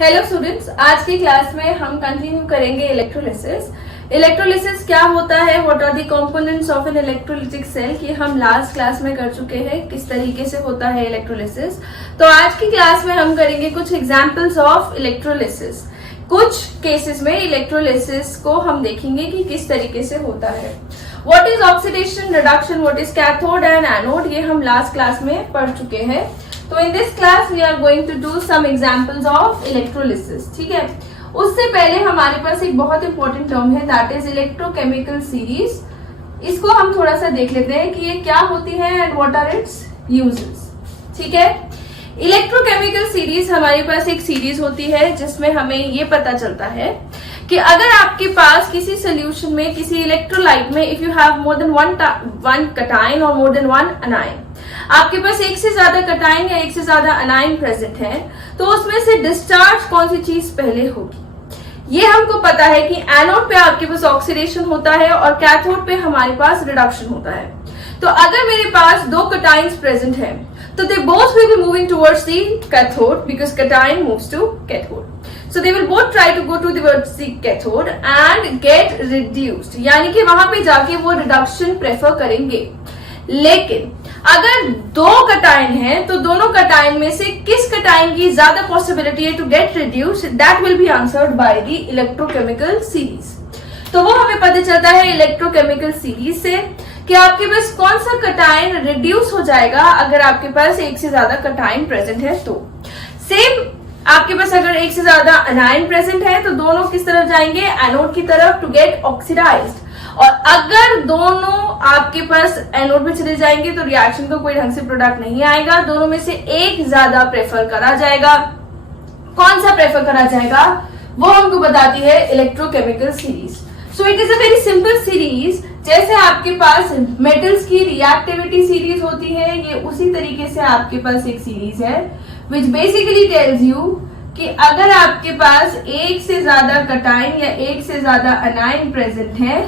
Hello students, आज की class में हम कंटिन्यू करेंगे इलेक्ट्रोलिसिस। इलेक्ट्रोलिसिस क्या होता है, what are the components of an electrolytic cell, की हम लास्ट क्लास में कर चुके हैं, किस तरीके से होता है इलेक्ट्रोलिसिस। तो आज की क्लास में हम करेंगे कुछ एग्जांपल्स ऑफ इलेक्ट्रोलिसिस। कुछ केसेस में इलेक्ट्रोलिसिस को हम देखेंगे कि किस तरीके से होता है। What is oxidation, reduction, what is cathode and anode, ये हम लास्ट क्लास में पढ़ चुके हैं। तो in this class we are going to do some examples of electrolysis. ठीक है, उससे पहले हमारे पास एक बहुत इंपॉर्टेंट टर्म है, दैट इज इलेक्ट्रोकेमिकल सीरीज। इसको हम थोड़ा सा देख लेते हैं कि ये क्या होती है and what are its uses. ठीक है, इलेक्ट्रोकेमिकल सीरीज हमारे पास एक सीरीज होती है जिसमें हमें ये पता चलता है कि अगर आपके पास किसी सोल्यूशन में, किसी इलेक्ट्रोलाइट में, if you have more than one कटाइन और मोर देन वन अनाइन, आपके पास एक से ज्यादा कटाइन या एक से ज्यादा अनाइन प्रेजेंट है, तो उसमें से डिस्चार्ज कौन सी चीज पहले होगी। ये हमको पता है कि एनोड पे आपके पास ऑक्सीडेशन होता है और कैथोड पे हमारे पास रिडक्शन होता है। तो अगर मेरे पास दो कटाइन्स प्रेजेंट है तो they both will be moving towards the cathode because cation moves to cathode. So they will both try to go towards the cathode and get reduced, यानी कि वहां पे जाके वो रिडक्शन प्रेफर करेंगे। लेकिन अगर दो कटाइन है तो दोनों कटाइन में से किस कटाइन की ज्यादा पॉसिबिलिटी है to get reduced, that will be answered by the electrochemical series. तो वो हमें पता चलता है इलेक्ट्रोकेमिकल सीरीज से कि आपके पास कौन सा कटाइन रिड्यूस हो जाएगा अगर आपके पास एक से ज्यादा कटाइन प्रेजेंट है। तो सेम आपके पास अगर एक से ज्यादा अनाइन प्रेजेंट है तो दोनों किस तरफ जाएंगे, एनोड की तरफ, टू गेट ऑक्सीडाइज्ड। और अगर दोनों आपके पास एनोड में चले जाएंगे तो रिएक्शन का कोई ढंग से प्रोडक्ट नहीं आएगा, दोनों में से एक ज्यादा प्रेफर करा जाएगा। कौन सा प्रेफर करा जाएगा वो हमको बताती है electrochemical series. So it is a very simple series. जैसे आपके पास मेटल्स की रिएक्टिविटी सीरीज होती है, ये उसी तरीके से आपके पास एक सीरीज है विच बेसिकली टेल्स यू कि अगर आपके पास एक से ज्यादा कटाइन या एक से ज्यादा अनाइन प्रेजेंट है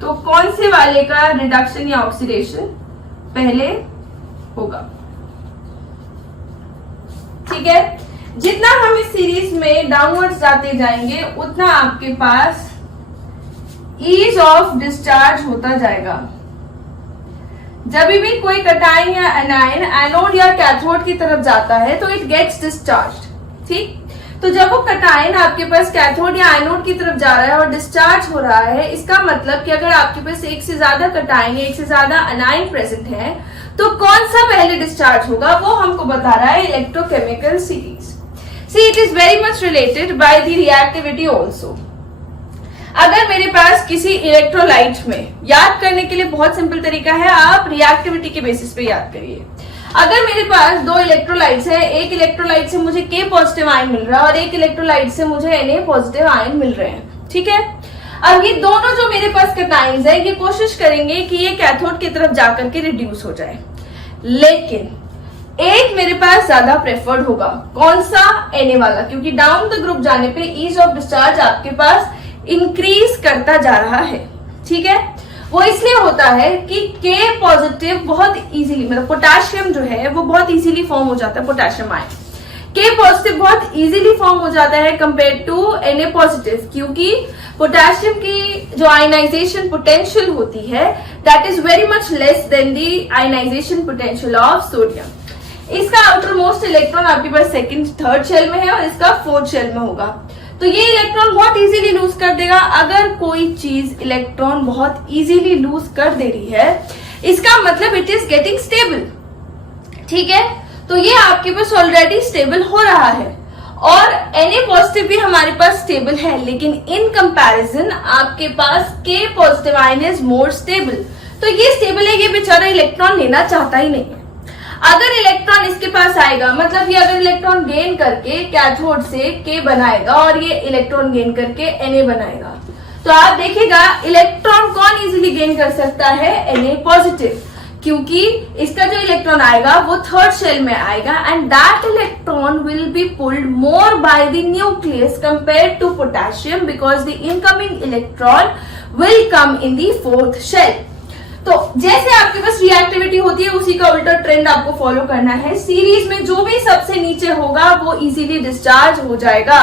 तो कौन से वाले का रिडक्शन या ऑक्सीडेशन पहले होगा। ठीक है, जितना हम इस सीरीज में डाउनवर्ड्स जाते जाएंगे उतना आपके पास ईज ऑफ डिस्चार्ज होता जाएगा। जब भी कोई कटाइन या एनाइन एनोड या कैथोड की तरफ जाता है तो इट गेट्स डिस्चार्ज। ठीक, तो जब वो कटाइन आपके पास कैथोड या एनोड की तरफ जा रहा है और डिस्चार्ज हो रहा है, इसका मतलब कि अगर आपके पास एक से ज्यादा कटाइन या एक से ज्यादा अनाइन प्रेजेंट है तो कौन सा पहले डिस्चार्ज होगा वो हमको बता रहा है electrochemical series. See it is very much related by the reactivity also. अगर मेरे पास किसी इलेक्ट्रोलाइट में, याद करने के लिए बहुत सिंपल तरीका है, आप रिएक्टिविटी के बेसिस पे याद करिए। अगर मेरे पास दो इलेक्ट्रोलाइट्स है, एक इलेक्ट्रोलाइट से मुझे K पॉजिटिव आयन मिल रहा है और एक इलेक्ट्रोलाइट से मुझे Na पॉजिटिव आयन मिल रहे हैं। ठीक है, अब ये दोनों जो मेरे पास कटाइन्स है ये कोशिश करेंगे कि ये कैथोड की तरफ जाकर के रिड्यूस हो जाए, लेकिन एक मेरे पास ज्यादा प्रेफर्ड होगा। कौन सा, Na वाला, क्योंकि डाउन द ग्रुप जाने पे ईज ऑफ डिस्चार्ज आपके पास इंक्रीज करता जा रहा है। ठीक है, वो इसलिए होता है कि K पॉजिटिव बहुत इजीली, मतलब पोटेशियम जो है वो बहुत इजीली फॉर्म हो जाता है, पोटेशियम आयन K पॉजिटिव बहुत इजीली फॉर्म हो जाता है कंपेयर टू Na पॉजिटिव, क्योंकि पोटेशियम की जो आयनाइजेशन पोटेंशियल होती है that is very much less than the ionization potential of sodium. इसका आउटर मोस्ट इलेक्ट्रॉन आपके पास सेकंड थर्ड शेल में है और इसका फोर्थ शेल में होगा, तो ये इलेक्ट्रॉन बहुत इजीली लूज कर देगा। अगर कोई चीज इलेक्ट्रॉन बहुत इजीली लूज कर दे रही है, इसका मतलब इट इज गेटिंग स्टेबल। ठीक है, तो ये आपके पास ऑलरेडी स्टेबल हो रहा है और Na पॉजिटिव भी हमारे पास स्टेबल है, लेकिन इन कंपैरिजन आपके पास K positive ion is more stable. तो ये स्टेबल है, ये बेचारा इलेक्ट्रॉन लेना चाहता ही नहीं है। अगर इलेक्ट्रॉन इसके पास आएगा, मतलब ये अगर इलेक्ट्रॉन गेन करके कैथोड से K बनाएगा और ये इलेक्ट्रॉन गेन करके Na बनाएगा, तो आप देखिएगा इलेक्ट्रॉन कौन इजीली गेन कर सकता है, Na पॉजिटिव, क्योंकि इसका जो इलेक्ट्रॉन आएगा वो थर्ड शेल में आएगा and that electron will be pulled more by the nucleus compare to potassium because the incoming electron will come in the fourth shell. तो जैसे आपके पास रिएक्टिविटी होती होती है उसी का उल्टा ट्रेंड आपको फॉलो करना है। सीरीज में जो भी सबसे नीचे होगा वो इजीली डिस्चार्ज हो जाएगा।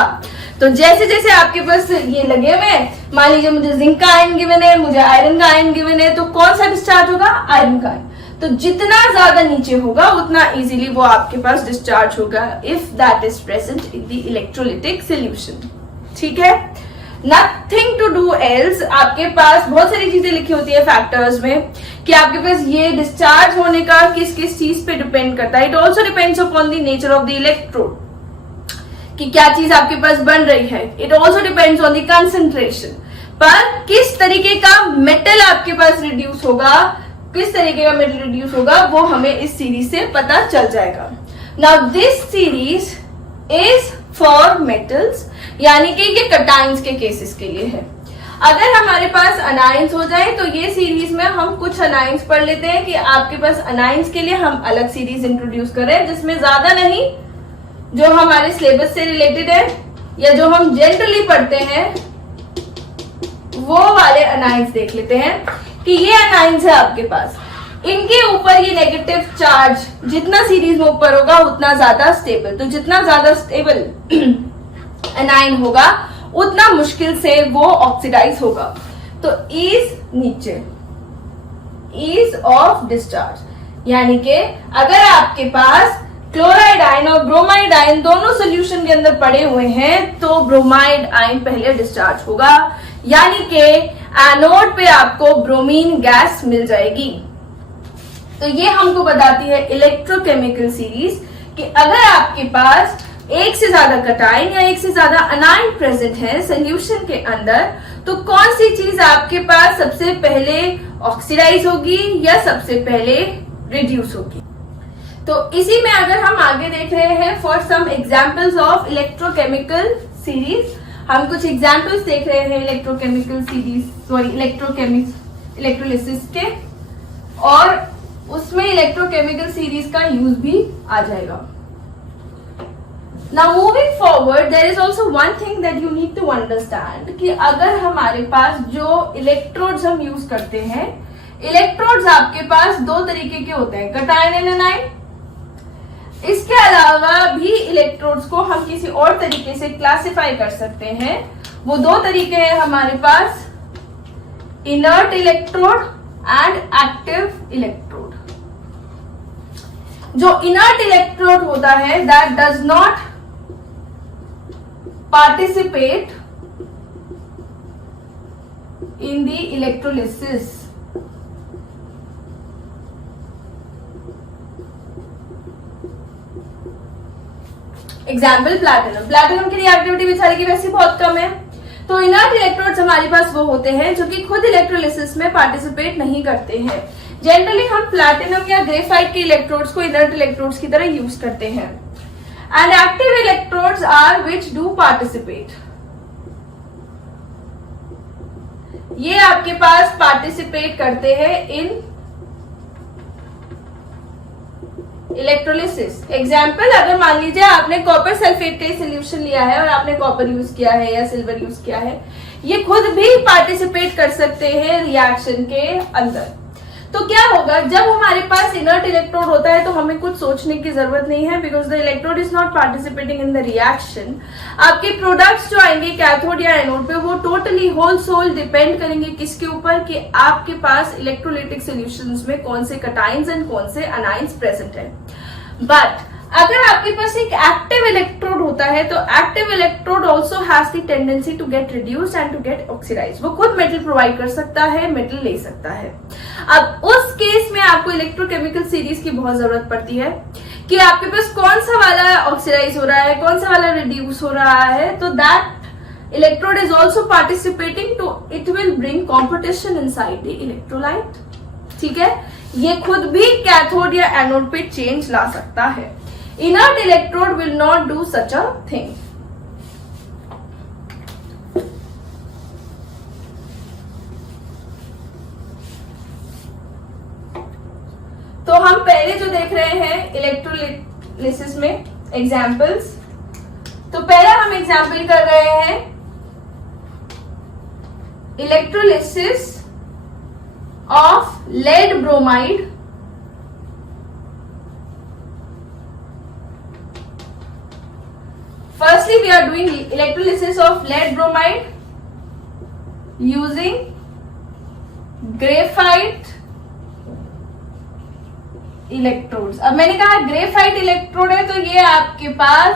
तो जैसे जैसे आपके पास ये लगे हुए हैं, मान लीजिए मुझे जिंक का आयन गिवन है, मुझे आयरन का आयन गिवन है, तो कौन सा डिस्चार्ज होगा? आयरन का आयन। तो जितना ज्यादा नीचे होगा उतना इजीली वो आपके पास डिस्चार्ज होगा if that is present in the electrolytic solution. ठीक है, नथिंग टू डू एल्स। आपके पास बहुत सारी चीजें लिखी होती है फैक्टर्स में कि आपके पास ये डिस्चार्ज होने का किस किस चीज पे डिपेंड करता है। It also depends upon the nature of the electrode, कि क्या चीज आपके पास बन रही है। It also depends on the concentration, पर किस तरीके का मेटल आपके पास रिड्यूस होगा, किस तरीके का मेटल रिड्यूस होगा, वो हमें इस सीरीज से पता चल जाएगा। Now this series is for metals, यानी कि ये कटाइंस के केसेस के लिए है। अगर हमारे पास अनाइंस हो जाए तो ये सीरीज में हम कुछ अनाइंस पढ़ लेते हैं कि आपके पास अनाइंस के लिए हम अलग सीरीज इंट्रोड्यूस करें, जिसमें ज्यादा नहीं, जो हमारे सिलेबस से रिलेटेड है या जो हम जनरली पढ़ते हैं वो वाले अनाइंस देख लेते हैं कि ये अनाइंस है आपके पास, इनके ऊपर ये नेगेटिव चार्ज जितना सीरीज में ऊपर होगा उतना ज्यादा स्टेबल। तो जितना ज्यादा स्टेबल एनाइन होगा उतना मुश्किल से वो ऑक्सीडाइज होगा। तो इज नीचे, इज ऑफ डिस्चार्ज, यानी कि अगर आपके पास क्लोराइड आयन और ब्रोमाइड आयन दोनों सोल्यूशन के अंदर पड़े हुए हैं तो ब्रोमाइड आयन पहले डिस्चार्ज होगा, यानी कि एनोड पे आपको ब्रोमीन गैस मिल जाएगी। तो ये हमको बताती है इलेक्ट्रोकेमिकल सीरीज कि अगर आपके पास एक से ज्यादा कटाइन या एक से ज्यादा अनाइन प्रेजेंट है सोल्यूशन के अंदर, तो कौन सी चीज आपके पास सबसे पहले ऑक्सीडाइज होगी या सबसे पहले रिड्यूस होगी। तो इसी में अगर हम आगे देख रहे हैं for some examples of electrochemical series, हम कुछ एग्जांपल्स देख रहे हैं इलेक्ट्रोकेमिकल सीरीज, सॉरी इलेक्ट्रोलिसिस के, और उसमें इलेक्ट्रोकेमिकल सीरीज का यूज भी आ जाएगा। Now moving forward, there is also one thing that you need to understand कि अगर हमारे पास जो इलेक्ट्रोड्स हम यूज करते हैं, इलेक्ट्रोड्स आपके पास दो तरीके के होते हैं, कटायन एंड एनाइन। इसके अलावा भी इलेक्ट्रोड्स को हम किसी और तरीके से क्लासिफाई कर सकते हैं। वो दो तरीके हैं हमारे पास, inert electrode and active electrode. जो इनर्ट इलेक्ट्रोड होता है that does not participate in the electrolysis। Example platinum. Platinum की रिएक्टिविटी बेचारे की वैसे बहुत कम है, तो इनर्ट इलेक्ट्रोड्स हमारे पास वो होते हैं जो कि खुद इलेक्ट्रोलिसिस में पार्टिसिपेट नहीं करते हैं। जनरली हम प्लैटिनम या ग्रेफाइट के इलेक्ट्रोड्स को इनर्ट इलेक्ट्रोड्स की तरह यूज करते हैं। And active electrodes are which do participate। ये आपके पास पार्टिसिपेट करते हैं इन इलेक्ट्रोलिसिस। एग्जाम्पल, अगर मान लीजिए आपने कॉपर सल्फेट का सोल्यूशन लिया है और आपने कॉपर यूज किया है या सिल्वर यूज किया है, ये खुद भी पार्टिसिपेट कर सकते हैं रिएक्शन के अंदर। तो क्या होगा, जब हमारे पास इनर्ट इलेक्ट्रोड होता है तो हमें कुछ सोचने की जरूरत नहीं है, because the electrode is not participating in the reaction. आपके प्रोडक्ट्स जो आएंगे कैथोड या एनोड पे, वो टोटली होल सोल डिपेंड करेंगे किसके ऊपर, कि आपके पास इलेक्ट्रोलिटिक सॉल्यूशंस में कौन से कटाइंस एंड कौन से अनाइंस प्रेजेंट है। बट अगर आपके पास एक एक्टिव इलेक्ट्रोड होता है तो active electrode also has the tendency to get reduced and to get oxidize. वो खुद मेटल प्रोवाइड कर सकता है, मेटल ले सकता है। अब उस केस में आपको इलेक्ट्रोकेमिकल सीरीज की बहुत जरूरत पड़ती है कि आपके पास कौन सा वाला ऑक्सीडाइज हो रहा है, कौन सा वाला रिड्यूस हो रहा है। तो that electrode is also participating to it will bring competition inside the electrolyte. ठीक है, ये खुद भी कैथोड या एनोड पे चेंज ला सकता है। Inert electrode will not do such a thing। तो हम पहले जो देख रहे हैं इलेक्ट्रोलिसिस में एग्जाम्पल्स, तो पहला हम एग्जाम्पल कर रहे हैं electrolysis of lead bromide Firstly, we are doing electrolysis of lead bromide using graphite electrodes. अब मैंने कहा ग्रेफाइट इलेक्ट्रोड है तो ये आपके पास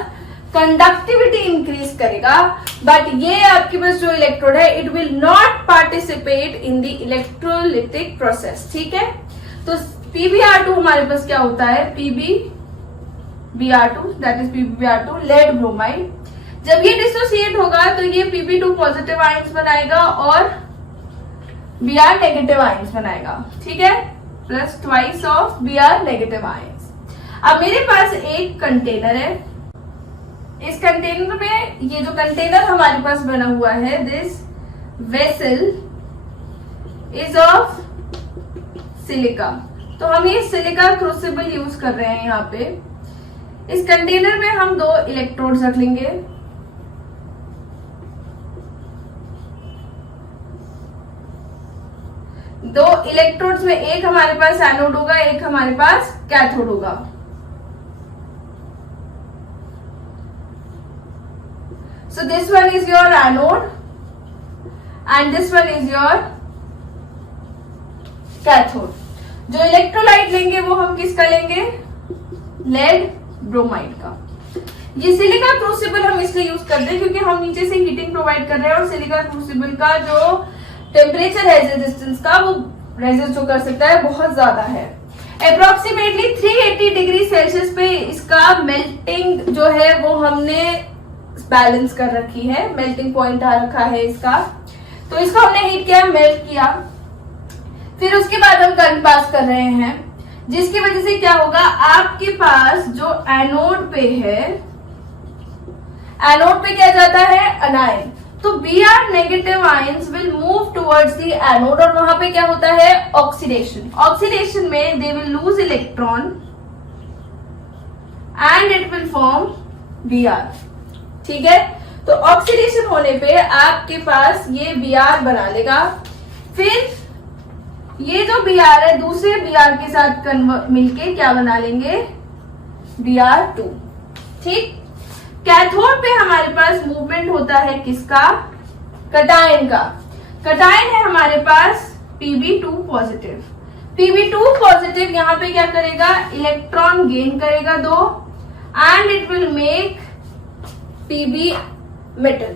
कंडक्टिविटी इंक्रीज करेगा, बट ये आपके पास जो इलेक्ट्रोड है it will not participate in the electrolytic process. ठीक है, तो PbR2 हमारे पास क्या होता है, PbBr2 that is PbBr2 lead bromide. जब ये डिसोसिएट होगा तो ये Pb2 पॉजिटिव आयंस बनाएगा और Br नेगेटिव आयंस बनाएगा। ठीक है, plus twice of Br negative ions. अब मेरे पास एक कंटेनर है, इस कंटेनर में ये जो कंटेनर हमारे पास बना हुआ है, this vessel is of silica. तो हम ये सिलिका क्रूसिबल यूज कर रहे हैं। यहाँ पे इस कंटेनर में हम 2 इलेक्ट्रोड्स रख लेंगे। दो इलेक्ट्रोड्स में एक हमारे पास एनोड होगा, एक हमारे पास कैथोड होगा। So this one is your anode and this one is your cathode. जो इलेक्ट्रोलाइट लेंगे वो हम किसका लेंगे, लेड ब्रोमाइड का। ये सिलिका क्रूसिबल हम इसलिए यूज करते हैं क्योंकि हम नीचे से हीटिंग प्रोवाइड कर रहे हैं और सिलिका क्रूसिबल का जो टेम्परेचर है रेजिस्टेंस का, वो रेजिस्ट जो कर सकता है बहुत ज्यादा है। अप्रोक्सीमेटली 380 डिग्री सेल्सियस पे इसका मेल्टिंग जो है वो हमने बैलेंस कर रखी है, मेल्टिंग पॉइंट आ रखा है इसका। तो इसको हमने हीट किया, मेल्ट किया, फिर उसके बाद हम करंट पास कर रहे हैं, जिसकी वजह से क्या होगा, आपके पास जो एनोड पे है, एनोड पे क्या जाता है, अनायन। तो Br negative ions will move towards the anode और वहां पे क्या होता है, ऑक्सीडेशन। ऑक्सीडेशन में they will lose electron and it will form Br। ठीक है, तो ऑक्सीडेशन होने पे आपके पास ये Br बना लेगा। फिर ये जो Br है दूसरे Br के साथ मिलके क्या बना लेंगे, Br2। ठीक, कैथोड पे हमारे पास मूवमेंट होता है किसका, कटायन का। कटायन है हमारे पास Pb2 पॉजिटिव। Pb2 पॉजिटिव यहाँ पे क्या करेगा, इलेक्ट्रॉन गेन करेगा 2 and it will make Pb metal.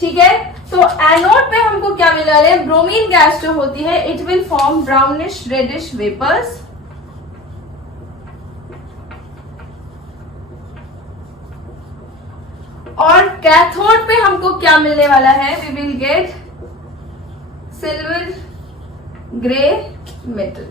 ठीक है, तो एनोड पे हमको क्या मिला है, ब्रोमीन गैस जो होती है it will form brownish reddish vapours. और कैथोड पे हमको क्या मिलने वाला है, we will get silver grey metal.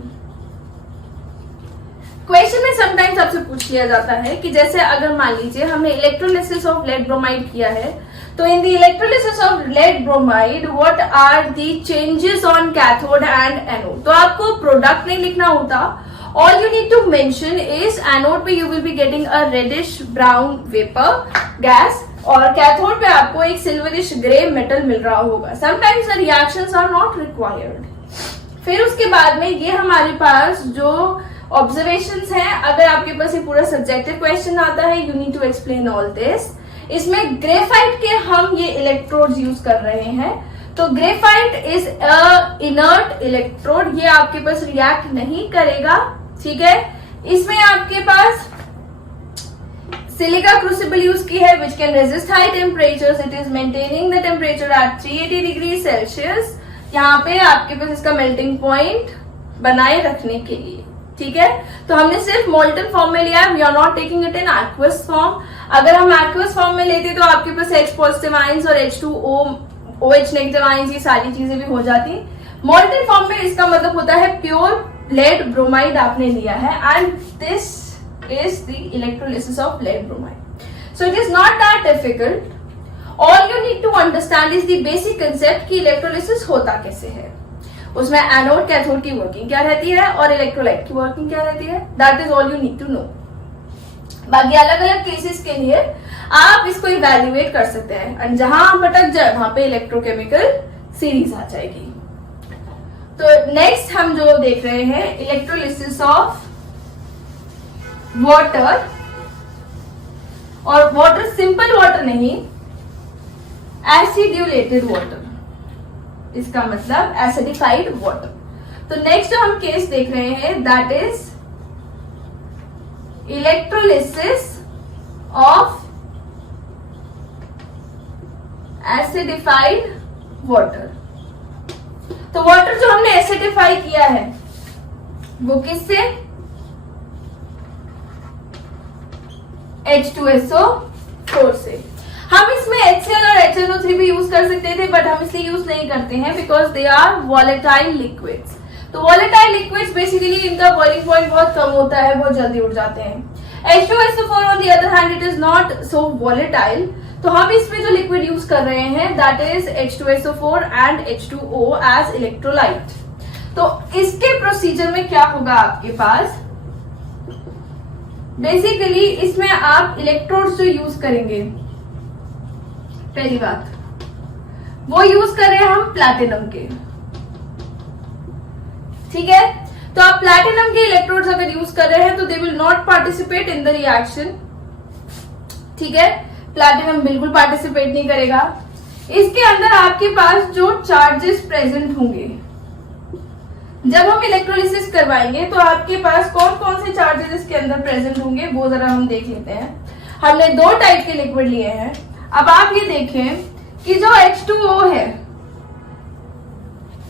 Question में समटाइम्स आपसे पूछ लिया जाता है कि जैसे अगर मान लीजिए हमने इलेक्ट्रोलिसिस ऑफ लेड ब्रोमाइड किया है, तो in the electrolysis of lead bromide what are the changes on cathode and anode. तो आपको प्रोडक्ट नहीं लिखना होता, all you need to mention is anode पे you will be getting a reddish brown vapor gas और cathode पे आपको एक सिल्वरिश ग्रे मेटल मिल रहा होगा। Sometimes the reactions are not required. फिर उसके बाद में ये हमारे पास जो ऑब्जर्वेशंस हैं, अगर आपके पास ये पूरा सब्जेक्टिव क्वेश्चन आता है, you need to explain all this. इसमें ग्रेफाइट के हम ये इलेक्ट्रोड्स यूज कर रहे हैं। तो graphite is a inert electrode, ये आपके पास रिएक्ट नहीं करेगा। ठीक है, इसमें आपके पास सिलिका क्रूसिबल यूज की है which can resist high temperatures. It is maintaining the temperature at 380 degree Celsius. यहाँ पे आपके पास इसका मेल्टिंग पॉइंट बनाए रखने के लिए। ठीक है, तो हमने सिर्फ मोल्टन फॉर्म में लिया है, we are not taking it in aqueous form. अगर हम एक्वस फॉर्म में लेते तो आपके पास H पॉजिटिव आयंस और H2O OH नेगेटिव आयंस, ये सारी चीजें भी हो जाती। मोल्टन फॉर्म में इसका मतलब होता है प्योर लेड ब्रोमाइड आपने लिया है and this is the electrolysis of lead bromide. So it is not that difficult. All you need to understand is the basic concept कि electrolysis होता कैसे है। उसमें एनोड कैथोड की वर्किंग क्या रहती है और इलेक्ट्रोलाइट की वर्किंग क्या रहती है, that is all you need to know. बाकी अलग अलग केसेस के लिए आप इसको इवेल्युएट कर सकते हैं और जहां आप भटक जाए वहां पे इलेक्ट्रोकेमिकल सीरीज आ जाएगी। तो नेक्स्ट हम जो देख रहे हैं, इलेक्ट्रोलिसिस ऑफ वाटर और वाटर सिंपल वाटर नहीं, एसिड्यूलेटेड वाटर, इसका मतलब एसिडिफाइड वाटर। तो नेक्स्ट जो हम केस देख रहे हैं that is electrolysis of acidified water. तो वाटर जो हमने एसिडिफाई किया है वो किससे? H2SO4 से। हम इसमें HCl और HNO3 भी यूज कर सकते थे, बट हम इसलिए यूज नहीं करते हैं because they are volatile liquids. तो वॉलेटाइल लिक्विड्स बेसिकली इनका बॉइलिंग पॉइंट बहुत कम होता है, बहुत जल्दी उड़ जाते हैं। H2SO4 on the other hand it is not so volatile, तो हम इसमें जो लिक्विड यूज कर रहे हैं that is H2SO4 and H2O as electrolyte. तो इसके प्रोसीजर में क्या होगा आपके पास? बेसिकली इसमें आप इलेक्ट्रोड्स जो यूज करेंगे, पहली बात वो यूज कर रहे हैं हम प्लैटिनम के, ठीक है। तो आप प्लैटिनम के इलेक्ट्रोड्स अगर यूज कर रहे हैं तो they will not participate in the reaction, ठीक है। प्लैटिनम बिल्कुल पार्टिसिपेट नहीं करेगा। इसके अंदर आपके पास जो चार्जेस प्रेजेंट होंगे, जब हम इलेक्ट्रोलिसिस करवाएंगे तो आपके पास कौन कौन से चार्जेस इसके अंदर प्रेजेंट होंगे वो जरा हम देख लेते हैं। हमने दो टाइप के लिक्विड लिए हैं। अब आप ये देखें कि जो H2O है,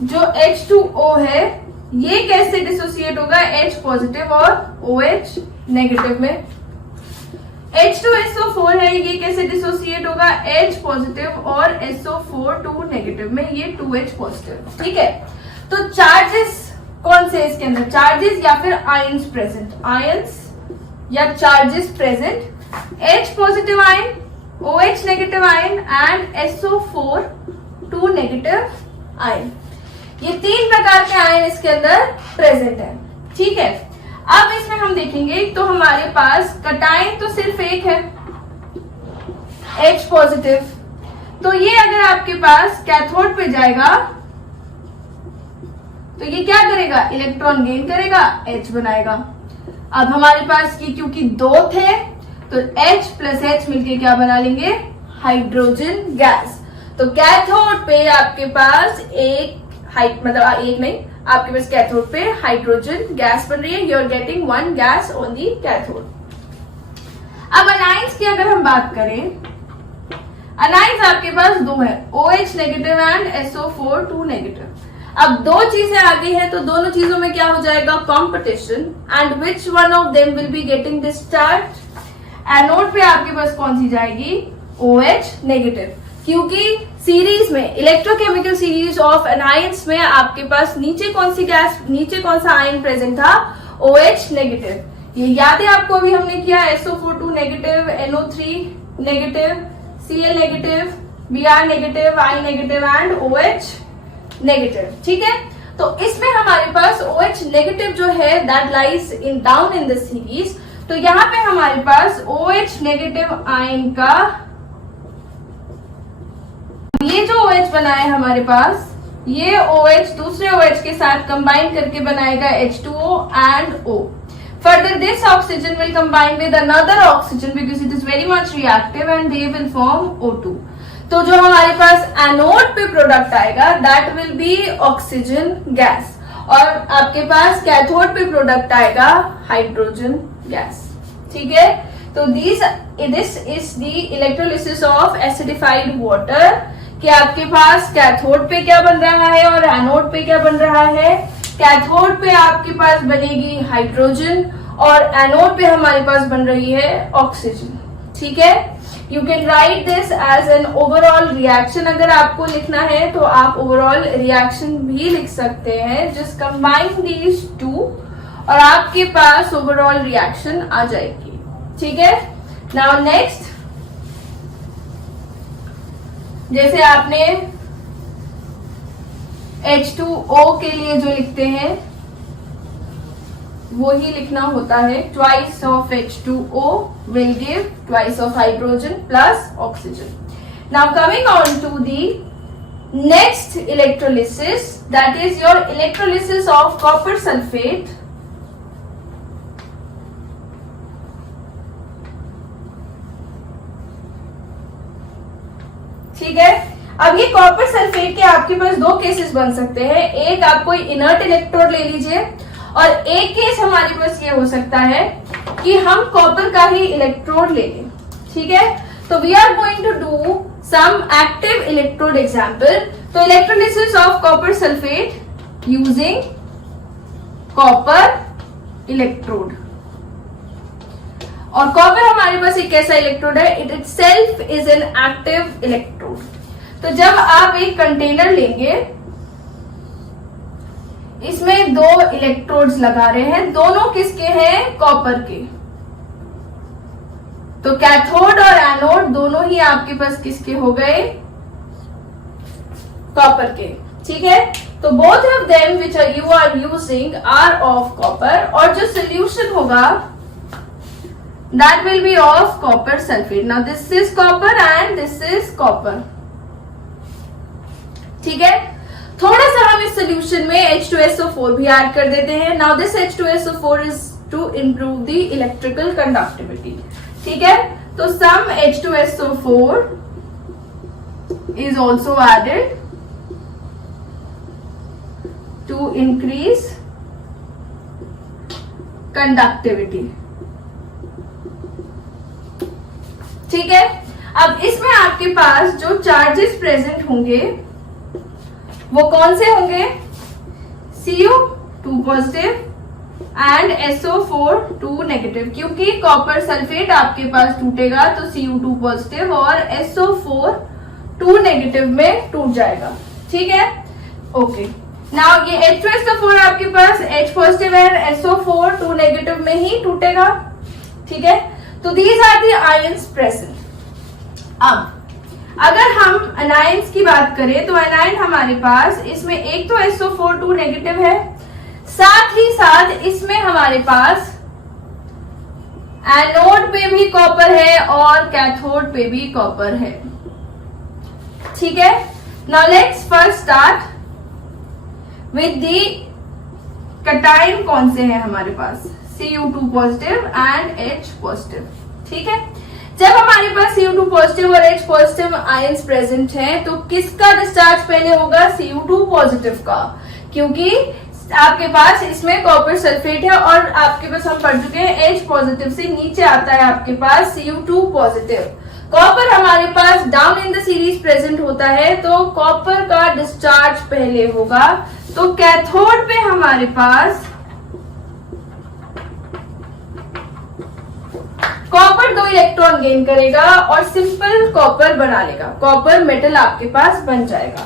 जो H2O है ये कैसे डिसोसिएट होगा H पॉजिटिव और OH नेगेटिव में। H2SO4 है, ये कैसे डिसोसिएट होगा H पॉजिटिव और SO4 नेगेटिव में, ये 2H पॉजिटिव, ठीक है। तो चार्जेस कौन से इसके अंदर? चार्जेस या फिर आयंस प्रेजेंट, आयंस या charges present, H positive ion, OH negative ion and SO4 negative ion. ये तीन प्रकार के आयन इसके अंदर प्रेजेंट है, ठीक है। अब इसमें हम देखेंगे तो हमारे पास कटायन तो सिर्फ एक है H पॉजिटिव, तो ये अगर आपके पास कैथोड पे जाएगा तो ये क्या करेगा? इलेक्ट्रॉन गेन करेगा, H बनाएगा। अब हमारे पास ये क्योंकि दो थे तो H प्लस H मिलके क्या बना लेंगे? Hydrogen gas. तो कैथोड पे आपके पास एक नहीं, आपके पास कैथोड पे हाइड्रोजन गैस बन रही है। You are getting one gas on the cathode. अब अनाइंस की अगर हम बात करें, अनाइंस आपके पास दो है, OH negative and SO4 negative. अब दो चीजें आ गई हैं तो दोनों चीजों में क्या हो जाएगा? Competition, and which one of them will be getting discharge? Anode पे आपके पास कौन सी जाएगी? OH नेगेटिव, क्योंकि सीरीज में इलेक्ट्रोकेमिकल सीरीज ऑफ एनाइंस में आपके पास नीचे कौन सी गैस, नीचे कौन सा आयन प्रेजेंट था? OH negative. ये याद है आपको, अभी हमने किया SO4 negative, NO3 negative, Cl negative, Br negative, I negative and OH negative, ठीक है। तो इसमें हमारे पास OH नेगेटिव जो है that lies in down in the series. तो यहाँ पे हमारे पास OH नेगेटिव आयन का ये जो OH बना है हमारे पास, ये OH दूसरे OH के साथ कंबाइन करके बनाएगा H2O and O. Further, this oxygen will combine with another oxygen because it is very much reactive and they will form O2. तो जो हमारे पास एनोड पे प्रोडक्ट आएगा that will B oxygen gas, और आपके पास कैथोड पे प्रोडक्ट आएगा हाइड्रोजन गैस, ठीक है। तो this is the electrolysis of acidified water कि आपके पास कैथोड पे क्या बन रहा है और एनोड पे क्या बन रहा है। कैथोड पे आपके पास बनेगी हाइड्रोजन और एनोड पे हमारे पास बन रही है ऑक्सीजन, ठीक है। You can write this as an overall reaction. अगर आपको लिखना है तो आप ओवरऑल रिएक्शन भी लिख सकते हैं, जस्ट कंबाइन दीज टू और आपके पास ओवरऑल रिएक्शन आ जाएगी, ठीक है। नाउ नेक्स्ट, जैसे आपने H2O के लिए जो लिखते हैं वो ही लिखना होता है। Twice of H2O will give twice of hydrogen plus oxygen. Now coming on to the next electrolysis, that is your electrolysis of copper sulfate. ठीक है। अब ये कॉपर सल्फेट के आपके पास दो केसेस बन सकते हैं, एक आप कोई इनर्ट इलेक्ट्रोड ले लीजिए और एक केस हमारे पास ये हो सकता है कि हम कॉपर का ही इलेक्ट्रोड ले लें, ठीक है। तो we are going to do some active electrode example. तो electrolysis of copper sulphate using copper electrode. और कॉपर हमारे पास एक ऐसा इलेक्ट्रोड है, it itself is an active electrode. तो जब आप एक कंटेनर लेंगे, इसमें दो इलेक्ट्रोड्स लगा रहे हैं, दोनों किसके हैं? कॉपर के। तो कैथोड और एनोड दोनों ही आपके पास किसके हो गए? कॉपर के, ठीक है। तो both of them which you are using are of copper, और जो सोल्यूशन होगा that will be of copper sulfate. Now this is copper and this is copper, ठीक है। थोड़ा सा हम इस सोल्यूशन में H2SO4 भी ऐड कर देते हैं। Now this H2SO4 is to improve the electrical conductivity, ठीक है। तो some H2SO4 is also added to increase conductivity, ठीक है। अब इसमें आपके पास जो चार्जेस प्रेजेंट होंगे वो कौन से होंगे? Cu2 positive and SO4 2 negative, क्योंकि कॉपर सल्फेट आपके पास टूटेगा तो Cu2 पॉजिटिव और SO4 2 नेगेटिव में टूट जाएगा, ठीक है। ओके, नाउ ये H2SO4 आपके पास H positive and SO4 2 negative में ही टूटेगा, ठीक है। तो these are the ions present. अब अगर हम एनायंस की बात करें तो एनायन हमारे पास इसमें एक तो SO4 2 नेगेटिव है, साथ ही साथ इसमें हमारे पास एनोड पे भी कॉपर है और कैथोड पे भी कॉपर है, ठीक है। Now let's first start with the cation. कौन से हैं हमारे पास? Cu2 positive and H positive, ठीक है। जब हमारे पास Cu2 पॉजिटिव और H पॉजिटिव आयंस प्रेजेंट हैं तो किसका डिस्चार्ज पहले होगा? Cu2 पॉजिटिव का, क्योंकि आपके पास इसमें कॉपर सल्फेट है और आपके पास हम पढ़ चुके हैं H पॉजिटिव से नीचे आता है आपके पास Cu2 पॉजिटिव। कॉपर हमारे पास down in the series present होता है तो कॉपर का डिस्चार्ज पहले होगा। तो कैथोड पे हमारे पास कॉपर 2 इलेक्ट्रॉन गेन करेगा और सिंपल कॉपर बना लेगा, कॉपर मेटल आपके पास बन जाएगा।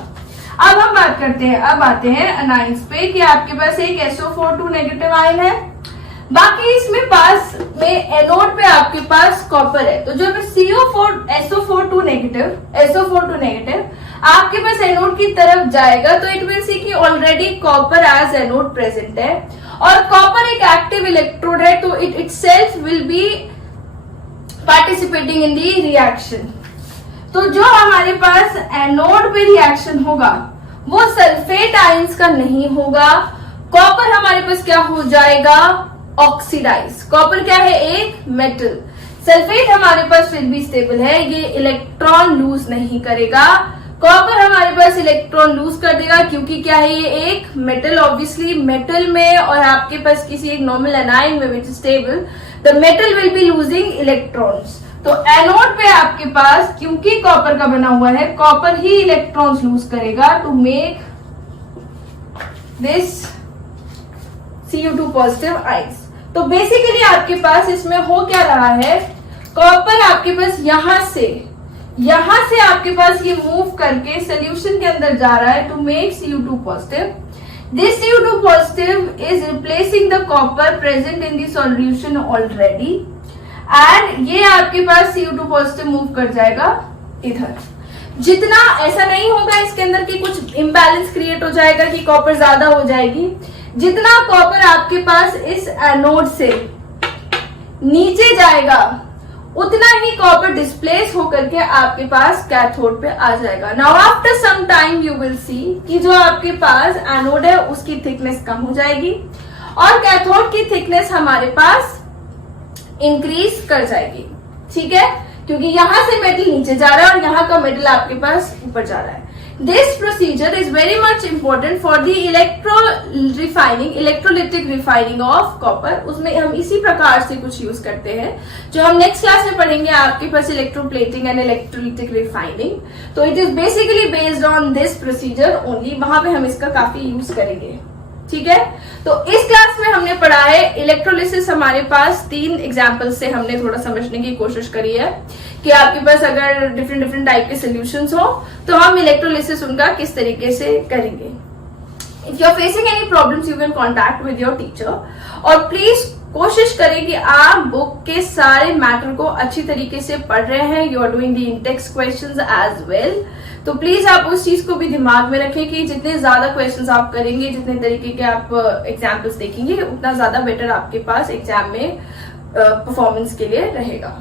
अब हम बात करते हैं, अब आते हैं अनाइंस पे कि आपके पास एक SO4 2 नेगेटिव आयन है, बाकी इसमें पास में एनोड पे आपके पास कॉपर है। तो जब SO4 2 नेगेटिव आपके पास एनोड की तरफ जाएगा तो इट विल सी कि already copper as anode present है और कॉपर एक एक्टिव इलेक्ट्रोड है, तो it itself will be participating in the reaction. तो जो हमारे पास एनोड पे रिएक्शन होगा वो सल्फेट आयंस का नहीं होगा। कॉपर हमारे पास क्या हो जाएगा? ऑक्सीडाइज। कॉपर क्या है? एक मेटल। सल्फेट हमारे पास फिर भी स्टेबल है, ये इलेक्ट्रॉन लूज नहीं करेगा। कॉपर हमारे पास इलेक्ट्रॉन लूज कर देगा क्योंकि क्या है? ये एक मेटल, ऑब्वियसली मेटल में और आपके पास किसी एक नॉर्मल एनायन में which is stable, the metal will be losing electrons. तो एनोड पे आपके पास क्योंकि कॉपर का बना हुआ है, कॉपर ही इलेक्ट्रॉन्स लूज करेगा to make this Cu2 positive ions. तो बेसिकली आपके पास इसमें हो क्या रहा है? कॉपर आपके पास यहां से आपके पास ये मूव करके सोल्यूशन के अंदर जा रहा है to make Cu2 positive. This Cu2 positive is replacing the copper present in the solution already, and ये आपके पास Cu2 positive मूव कर जाएगा इधर। जितना ऐसा नहीं होगा इसके अंदर कि कुछ इम्बैलेंस क्रिएट हो जाएगा कि कॉपर ज्यादा हो जाएगी। जितना कॉपर आपके पास इस एनोड से नीचे जाएगा उतना ही कॉपर डिस्प्लेस होकर के आपके पास कैथोड पे आ जाएगा। Now after some time you will see कि जो आपके पास एनोड है उसकी थिकनेस कम हो जाएगी और कैथोड की थिकनेस हमारे पास इंक्रीज कर जाएगी, ठीक है। क्योंकि यहाँ से मेटल नीचे जा रहा है और यहाँ का मेटल आपके पास ऊपर जा रहा है। This procedure is very much important for the electrolytic refining of copper. उसमें हम इसी प्रकार से कुछ यूज करते हैं जो हम नेक्स्ट क्लास में पढ़ेंगे आपके पास, इलेक्ट्रोप्लेटिंग एंड इलेक्ट्रोलिटिक रिफाइनिंग। तो it is basically based on this procedure only, वहां पे हम इसका काफी यूज करेंगे। ठीक है, तो इस क्लास में हमने पढ़ा है इलेक्ट्रोलिसिस। हमारे पास 3 एग्जाम्पल से हमने थोड़ा समझने की कोशिश करी है कि आपके पास अगर डिफरेंट टाइप के सोल्यूशंस हो तो हम इलेक्ट्रोलिसिस उनका किस तरीके से करेंगे। If you are facing any problems you can contact with your teacher, और प्लीज कोशिश करें कि आप बुक के सारे मैटर को अच्छी तरीके से पढ़ रहे हैं। You are doing the in text questions as well. तो प्लीज आप उस चीज को भी दिमाग में रखें कि जितने ज्यादा क्वेश्चंस आप करेंगे, जितने तरीके के आप एग्जाम्पल्स देखेंगे, उतना ज्यादा बेटर आपके पास एग्जाम में परफॉर्मेंस के लिए रहेगा।